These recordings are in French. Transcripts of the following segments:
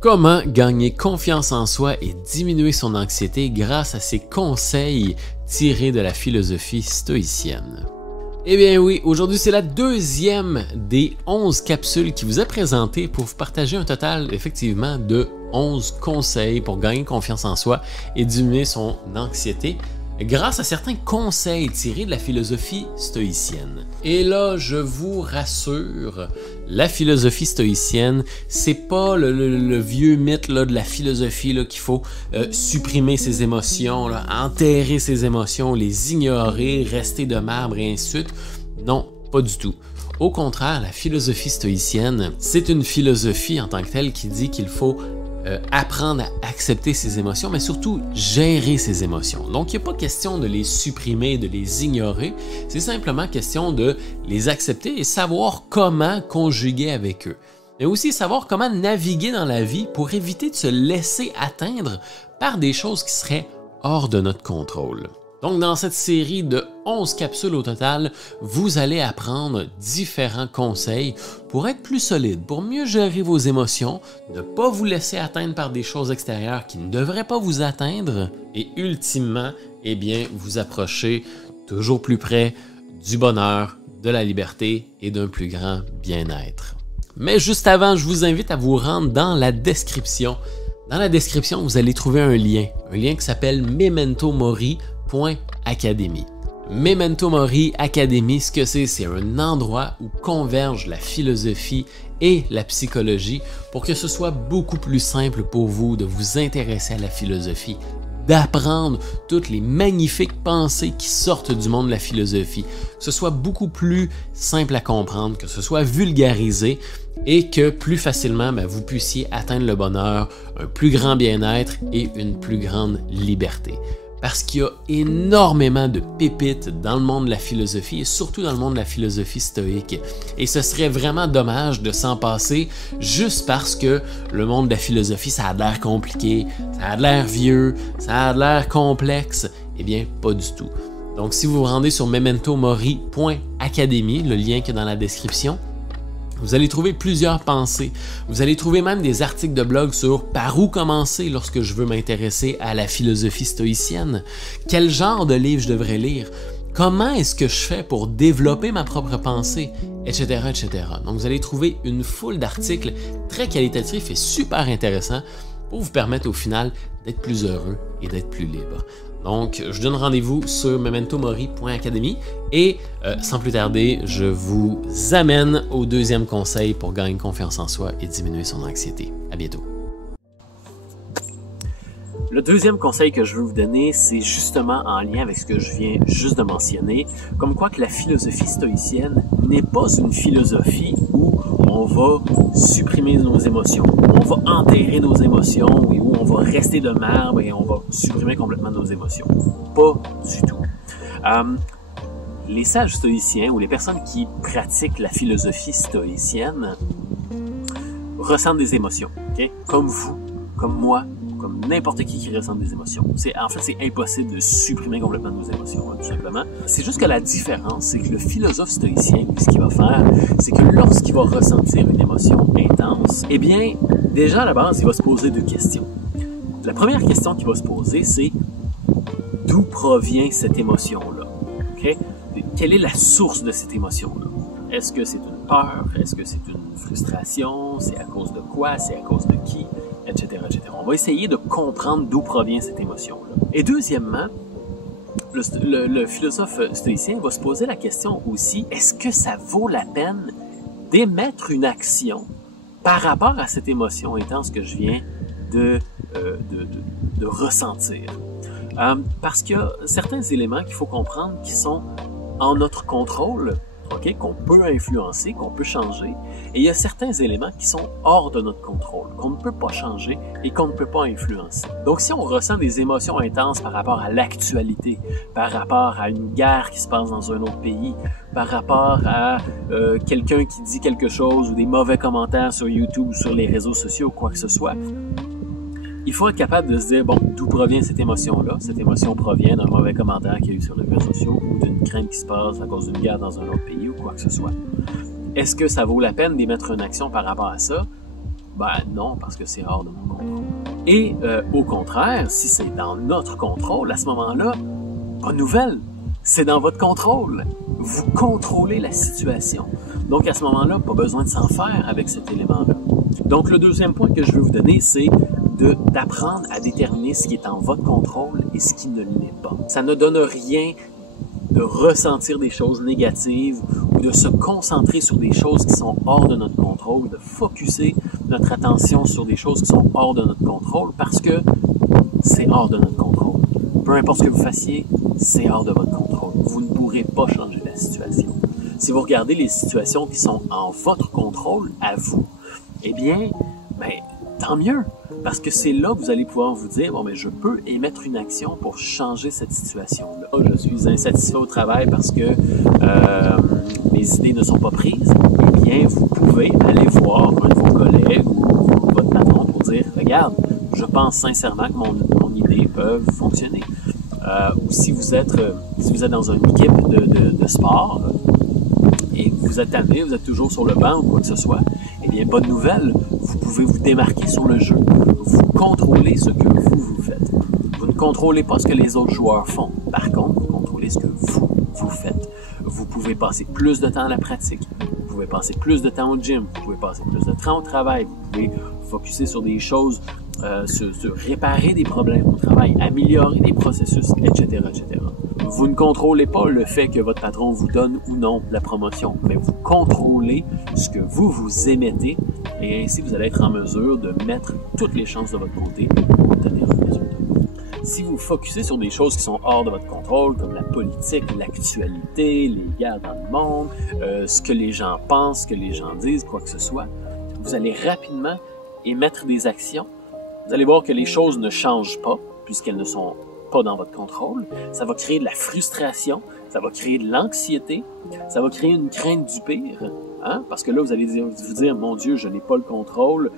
Comment gagner confiance en soi et diminuer son anxiété grâce à ces conseils tirés de la philosophie stoïcienne? Eh bien oui, aujourd'hui c'est la deuxième des 11 capsules qui vous est présentée pour vous partager un total effectivement de 11 conseils pour gagner confiance en soi et diminuer son anxiété grâce à certains conseils tirés de la philosophie stoïcienne. Et là, je vous rassure, la philosophie stoïcienne, c'est pas le vieux mythe là, de la philosophie qu'il faut supprimer ses émotions, là, enterrer ses émotions, les ignorer, rester de marbre et ainsi de suite. Non, pas du tout. Au contraire, la philosophie stoïcienne, c'est une philosophie en tant que telle qui dit qu'il faut apprendre à accepter ses émotions, mais surtout gérer ses émotions. Donc, il n'y a pas question de les supprimer, de les ignorer, c'est simplement question de les accepter et savoir comment conjuguer avec eux. Mais aussi savoir comment naviguer dans la vie pour éviter de se laisser atteindre par des choses qui seraient hors de notre contrôle. Donc, dans cette série de 11 capsules au total, vous allez apprendre différents conseils pour être plus solide, pour mieux gérer vos émotions, ne pas vous laisser atteindre par des choses extérieures qui ne devraient pas vous atteindre et ultimement, eh bien, vous approcher toujours plus près du bonheur, de la liberté et d'un plus grand bien-être. Mais juste avant, je vous invite à vous rendre dans la description. Dans la description, vous allez trouver un lien qui s'appelle Memento Mori. Academy. Memento Mori Academy, ce que c'est un endroit où convergent la philosophie et la psychologie pour que ce soit beaucoup plus simple pour vous de vous intéresser à la philosophie, d'apprendre toutes les magnifiques pensées qui sortent du monde de la philosophie, que ce soit beaucoup plus simple à comprendre, que ce soit vulgarisé et que plus facilement vous puissiez atteindre le bonheur, un plus grand bien-être et une plus grande liberté. Parce qu'il y a énormément de pépites dans le monde de la philosophie et surtout dans le monde de la philosophie stoïque. Et ce serait vraiment dommage de s'en passer juste parce que le monde de la philosophie, ça a l'air compliqué, ça a l'air vieux, ça a l'air complexe. Eh bien, pas du tout. Donc, si vous vous rendez sur mementomori.academy, le lien qui est dans la description, vous allez trouver plusieurs pensées. Vous allez trouver même des articles de blog sur par où commencer lorsque je veux m'intéresser à la philosophie stoïcienne. Quel genre de livre je devrais lire? Comment est-ce que je fais pour développer ma propre pensée? Etc., etc. Donc, vous allez trouver une foule d'articles très qualitatifs et super intéressants pour vous permettre au final d'être plus heureux et d'être plus libre. Donc, je donne rendez-vous sur mementomori.academy et sans plus tarder, je vous amène au deuxième conseil pour gagner confiance en soi et diminuer son anxiété. À bientôt. Le deuxième conseil que je veux vous donner, c'est justement en lien avec ce que je viens juste de mentionner, comme quoi que la philosophie stoïcienne n'est pas une philosophie où on va supprimer nos émotions, où on va enterrer nos émotions et où on va rester de marbre et on va supprimer complètement nos émotions. Pas du tout. Les sages stoïciens ou les personnes qui pratiquent la philosophie stoïcienne ressentent des émotions, okay? Comme vous, comme moi, comme n'importe qui ressent des émotions. En fait, c'est impossible de supprimer complètement nos émotions, tout simplement. C'est juste que la différence, c'est que le philosophe stoïcien, ce qu'il va faire, c'est que lorsqu'il va ressentir une émotion intense, eh bien, déjà à la base, il va se poser deux questions. La première question qu'il va se poser, c'est d'où provient cette émotion-là? Okay? Quelle est la source de cette émotion-là? Est-ce que c'est une peur? Est-ce que c'est une frustration? C'est à cause de quoi? C'est à cause de qui? Etc., etc. On va essayer de comprendre d'où provient cette émotion-là. Et deuxièmement, le philosophe stoïcien va se poser la question aussi, est-ce que ça vaut la peine d'émettre une action par rapport à cette émotion intense que je viens de ressentir? Parce qu'il y a certains éléments qu'il faut comprendre qui sont en notre contrôle, okay, qu'on peut influencer, qu'on peut changer, et il y a certains éléments qui sont hors de notre contrôle, qu'on ne peut pas changer et qu'on ne peut pas influencer. Donc, si on ressent des émotions intenses par rapport à l'actualité, par rapport à une guerre qui se passe dans un autre pays, par rapport à quelqu'un qui dit quelque chose ou des mauvais commentaires sur YouTube ou sur les réseaux sociaux ou quoi que ce soit, il faut être capable de se dire, bon, d'où provient cette émotion-là? Cette émotion provient d'un mauvais commentaire qu'il y a eu sur les réseaux sociaux ou d'une crainte qui se passe à cause d'une guerre dans un autre pays ou quoi que ce soit. Est-ce que ça vaut la peine d'y mettre une action par rapport à ça? Ben non, parce que c'est hors de mon contrôle. Et au contraire, si c'est dans notre contrôle, à ce moment-là, bonne nouvelle, c'est dans votre contrôle. Vous contrôlez la situation. Donc à ce moment-là, pas besoin de s'en faire avec cet élément-là. Donc le deuxième point que je veux vous donner, c'est d'apprendre à déterminer ce qui est en votre contrôle et ce qui ne l'est pas. Ça ne donne rien de ressentir des choses négatives ou de se concentrer sur des choses qui sont hors de notre contrôle, de focusser notre attention sur des choses qui sont hors de notre contrôle parce que c'est hors de notre contrôle. Peu importe ce que vous fassiez, c'est hors de votre contrôle. Vous ne pourrez pas changer la situation. Si vous regardez les situations qui sont en votre contrôle, à vous, eh bien, tant mieux. Parce que c'est là que vous allez pouvoir vous dire, bon, je peux émettre une action pour changer cette situation-là. Je suis insatisfait au travail parce que mes idées ne sont pas prises. Eh bien, vous pouvez aller voir un de vos collègues ou votre patron pour dire, regarde, je pense sincèrement que mon idée peut fonctionner. Ou si vous êtes dans une équipe de sport et vous êtes tanné, vous êtes toujours sur le banc ou quoi que ce soit, eh bien, bonne nouvelle, vous pouvez vous démarquer sur le jeu. Vous contrôlez ce que vous faites. Vous ne contrôlez pas ce que les autres joueurs font. Par contre, vous contrôlez ce que vous faites. Vous pouvez passer plus de temps à la pratique. Vous pouvez passer plus de temps au gym. Vous pouvez passer plus de temps au travail. Vous pouvez focusser sur des choses, sur réparer des problèmes au travail, améliorer des processus, etc., etc. Vous ne contrôlez pas le fait que votre patron vous donne ou non la promotion, mais vous contrôlez ce que vous émettez et ainsi vous allez être en mesure de mettre toutes les chances de votre côté pour obtenir un résultat. Si vous focussez sur des choses qui sont hors de votre contrôle, comme la politique, l'actualité, les guerres dans le monde, ce que les gens pensent, ce que les gens disent, quoi que ce soit, vous allez rapidement émettre des actions. Vous allez voir que les choses ne changent pas, puisqu'elles ne sont pas dans votre contrôle. Ça va créer de la frustration, ça va créer de l'anxiété, ça va créer une crainte du pire, hein? Parce que là, vous allez vous dire, mon Dieu, je n'ai pas le contrôle,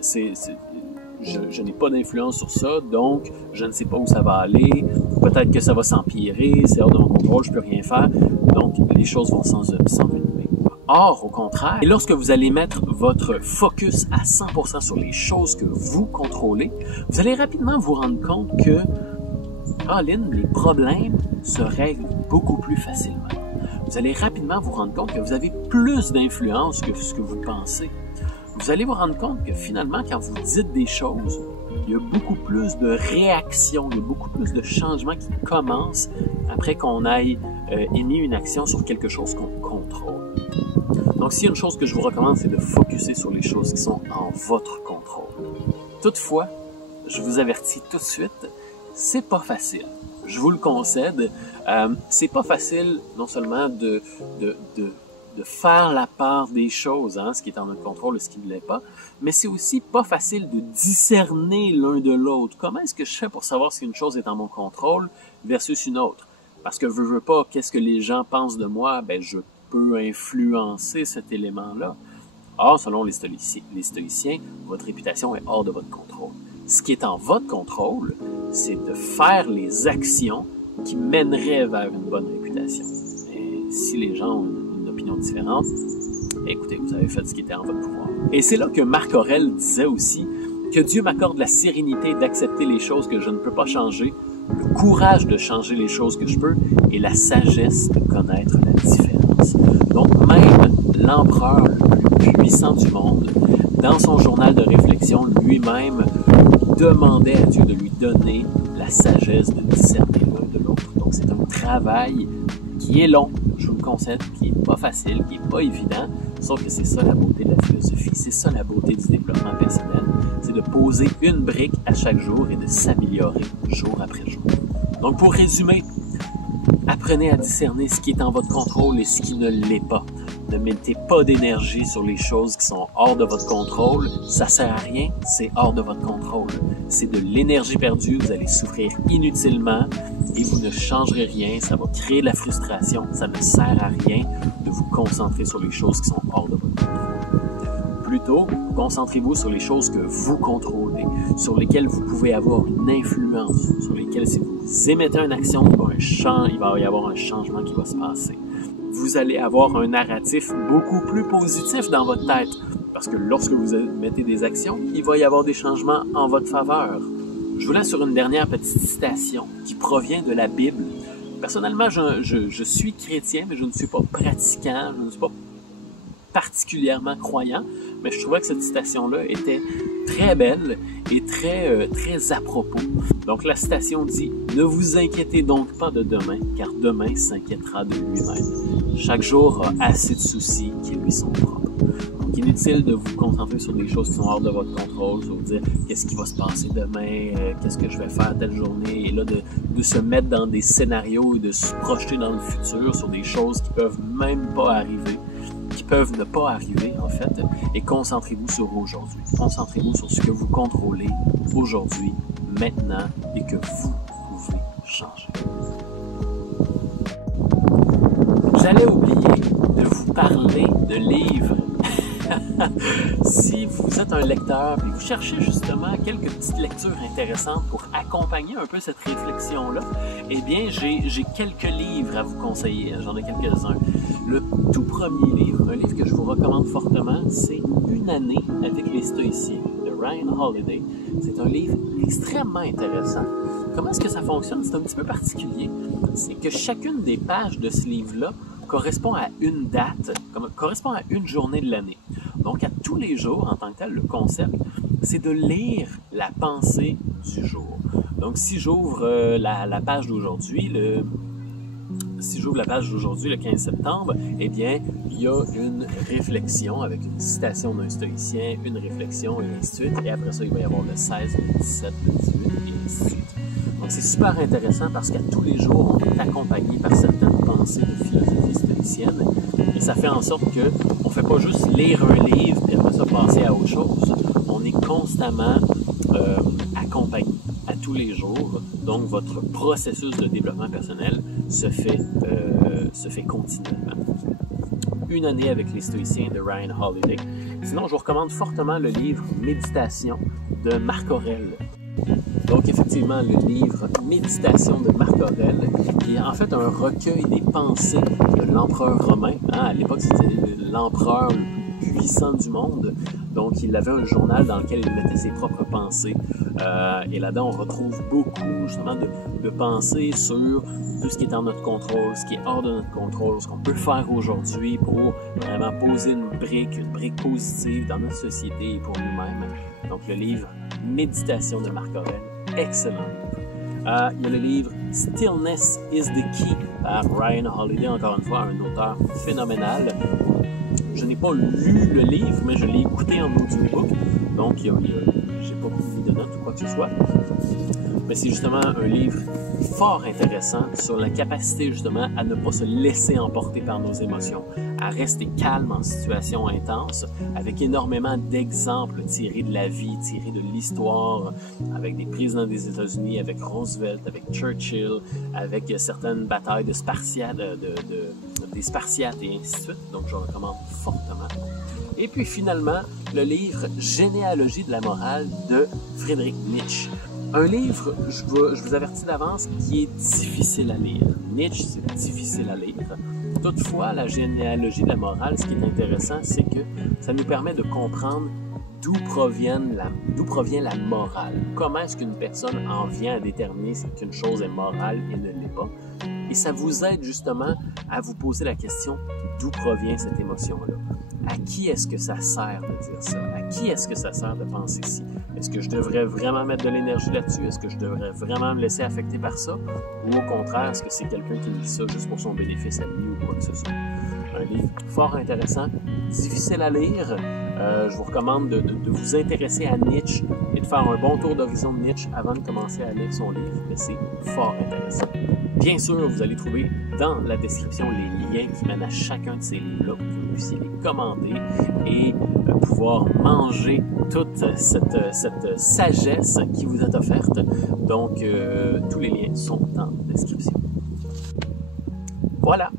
je n'ai pas d'influence sur ça, donc je ne sais pas où ça va aller, peut-être que ça va s'empirer, c'est hors de mon contrôle, je peux rien faire, donc les choses vont s'envenimer. Or, au contraire, et lorsque vous allez mettre votre focus à 100% sur les choses que vous contrôlez, vous allez rapidement vous rendre compte que les problèmes se règlent beaucoup plus facilement. Vous allez rapidement vous rendre compte que vous avez plus d'influence que ce que vous pensez. Vous allez vous rendre compte que finalement, quand vous dites des choses, il y a beaucoup plus de réactions, il y a beaucoup plus de changements qui commencent après qu'on ait émis une action sur quelque chose qu'on contrôle. Donc, s'il y a une chose que je vous recommande, c'est de focuser sur les choses qui sont en votre contrôle. Toutefois, je vous avertis tout de suite, c'est pas facile. Je vous le concède. C'est pas facile, non seulement de faire la part des choses, hein, ce qui est en notre contrôle et ce qui ne l'est pas, mais c'est aussi pas facile de discerner l'un de l'autre. Comment est-ce que je fais pour savoir si une chose est en mon contrôle versus une autre? Parce que je veux pas, qu'est-ce que les gens pensent de moi? Je peux influencer cet élément-là. Or, selon les stoïciens, votre réputation est hors de votre contrôle. Ce qui est en votre contrôle, c'est de faire les actions qui mèneraient vers une bonne réputation. Et si les gens ont une opinion différente, écoutez, vous avez fait ce qui était en votre pouvoir. Et c'est là que Marc Aurèle disait aussi que Dieu m'accorde la sérénité d'accepter les choses que je ne peux pas changer, le courage de changer les choses que je peux et la sagesse de connaître la différence. Donc même l'empereur le plus puissant du monde, dans son journal de réflexion, lui-même demandait à Dieu de lui donner la sagesse de discerner l'un de l'autre. Donc c'est un travail qui est long, je vous le concède, qui n'est pas facile, qui n'est pas évident, sauf que c'est ça la beauté de la philosophie, c'est ça la beauté du développement personnel, c'est de poser une brique à chaque jour et de s'améliorer jour après jour. Donc pour résumer, apprenez à discerner ce qui est en votre contrôle et ce qui ne l'est pas. Ne mettez pas d'énergie sur les choses qui sont hors de votre contrôle. Ça sert à rien, c'est hors de votre contrôle. C'est de l'énergie perdue, vous allez souffrir inutilement et vous ne changerez rien. Ça va créer de la frustration. Ça ne sert à rien de vous concentrer sur les choses qui sont hors de votre contrôle. Plutôt, concentrez-vous sur les choses que vous contrôlez, sur lesquelles vous pouvez avoir une influence, sur lesquelles si vous émettez une action, il va y avoir un changement qui va se passer. Vous allez avoir un narratif beaucoup plus positif dans votre tête Parce que lorsque vous mettez des actions, il va y avoir des changements en votre faveur. Je vous laisse sur une dernière petite citation qui provient de la Bible. Personnellement, je suis chrétien, mais je ne suis pas pratiquant, je ne suis pas particulièrement croyant, mais je trouvais que cette citation-là était très belle et très à propos. Donc la citation dit « Ne vous inquiétez donc pas de demain, car demain s'inquiétera de lui-même. Chaque jour a assez de soucis qui lui sont propres. » Donc inutile de vous concentrer sur des choses qui sont hors de votre contrôle, sur vous dire qu'est-ce qui va se passer demain, qu'est-ce que je vais faire telle journée, et là de se mettre dans des scénarios et de se projeter dans le futur sur des choses qui peuvent même pas arriver, qui peuvent ne pas arriver en fait, et concentrez-vous sur aujourd'hui. Concentrez-vous sur ce que vous contrôlez aujourd'hui, maintenant, et que vous pouvez changer. J'allais oublier de vous parler de livres. Si vous êtes un lecteur et vous cherchez justement quelques petites lectures intéressantes pour accompagner un peu cette réflexion-là, eh bien, j'ai quelques livres à vous conseiller. J'en ai quelques-uns. Le tout premier livre, un livre que je vous recommande fortement, c'est Une année avec les stoïciens de Ryan Holiday. C'est un livre extrêmement intéressant. Comment est-ce que ça fonctionne? C'est un petit peu particulier. C'est que chacune des pages de ce livre-là correspond à une date, correspond à une journée de l'année. Donc, à tous les jours, en tant que tel, le concept, c'est de lire la pensée du jour. Donc, si j'ouvre la page d'aujourd'hui, le 15 septembre, eh bien, il y a une réflexion avec une citation d'un stoïcien, une réflexion, et ainsi de suite. Et après ça, il va y avoir le 16, le 17, le 18, et ainsi de suite. Donc, c'est super intéressant parce qu'à tous les jours, on est accompagné par certaines pensées de philosophie stoïcienne. Et ça fait en sorte qu'on ne fait pas juste lire un livre et après ça passer à autre chose. On est constamment accompagné à tous les jours. Donc, votre processus de développement personnel se fait continuellement. Une année avec les stoïciens de Ryan Holiday. Sinon, je vous recommande fortement le livre Méditation de Marc Aurèle. Donc, effectivement, le livre Méditation de Marc Aurèle, qui est en fait un recueil des pensées de l'empereur romain. À l'époque, c'était l'empereur le plus puissant du monde. Donc, il avait un journal dans lequel il mettait ses propres pensées. Et là-dedans, on retrouve beaucoup, justement, de pensées sur tout ce qui est en notre contrôle, ce qui est hors de notre contrôle, ce qu'on peut faire aujourd'hui pour vraiment poser une brique positive dans notre société et pour nous-mêmes. Donc, le livre Méditation de Marc Aurèle, excellent livre. Il y a le livre Stillness is the Key par Ryan Holiday, encore une fois, un auteur phénoménal. Je n'ai pas lu le livre, mais je l'ai écouté en audiobook, donc je n'ai pas mis de notes ou quoi que ce soit. Mais c'est justement un livre fort intéressant sur la capacité justement à ne pas se laisser emporter par nos émotions, à rester calme en situation intense, avec énormément d'exemples tirés de la vie, tirés de l'histoire, avec des présidents des États-Unis, avec Roosevelt, avec Churchill, avec certaines batailles de Spartiates, des Spartiates et ainsi de suite. Donc je le recommande fortement. Et puis finalement, le livre Généalogie de la morale de Friedrich Nietzsche. Un livre, je vous avertis d'avance, qui est difficile à lire. Nietzsche, c'est difficile à lire. Toutefois, la généalogie de la morale, ce qui est intéressant, c'est que ça nous permet de comprendre d'où provient la morale. Comment est-ce qu'une personne en vient à déterminer qu'une chose est morale et ne l'est pas. Et ça vous aide justement à vous poser la question d'où provient cette émotion-là. À qui est-ce que ça sert de dire ça? À qui est-ce que ça sert de penser ci? Est-ce que je devrais vraiment mettre de l'énergie là-dessus? Est-ce que je devrais vraiment me laisser affecter par ça? Ou au contraire, est-ce que c'est quelqu'un qui me dit ça juste pour son bénéfice à lui ou quoi que ce soit? Un livre fort intéressant, difficile à lire. Je vous recommande de vous intéresser à Nietzsche et de faire un bon tour d'horizon de Nietzsche avant de commencer à lire son livre, mais c'est fort intéressant. Bien sûr, vous allez trouver dans la description les liens qui mènent à chacun de ces livres-là pour que vous puissiez les commander et pouvoir manger toute cette sagesse qui vous est offerte. Donc, tous les liens sont en description. Voilà!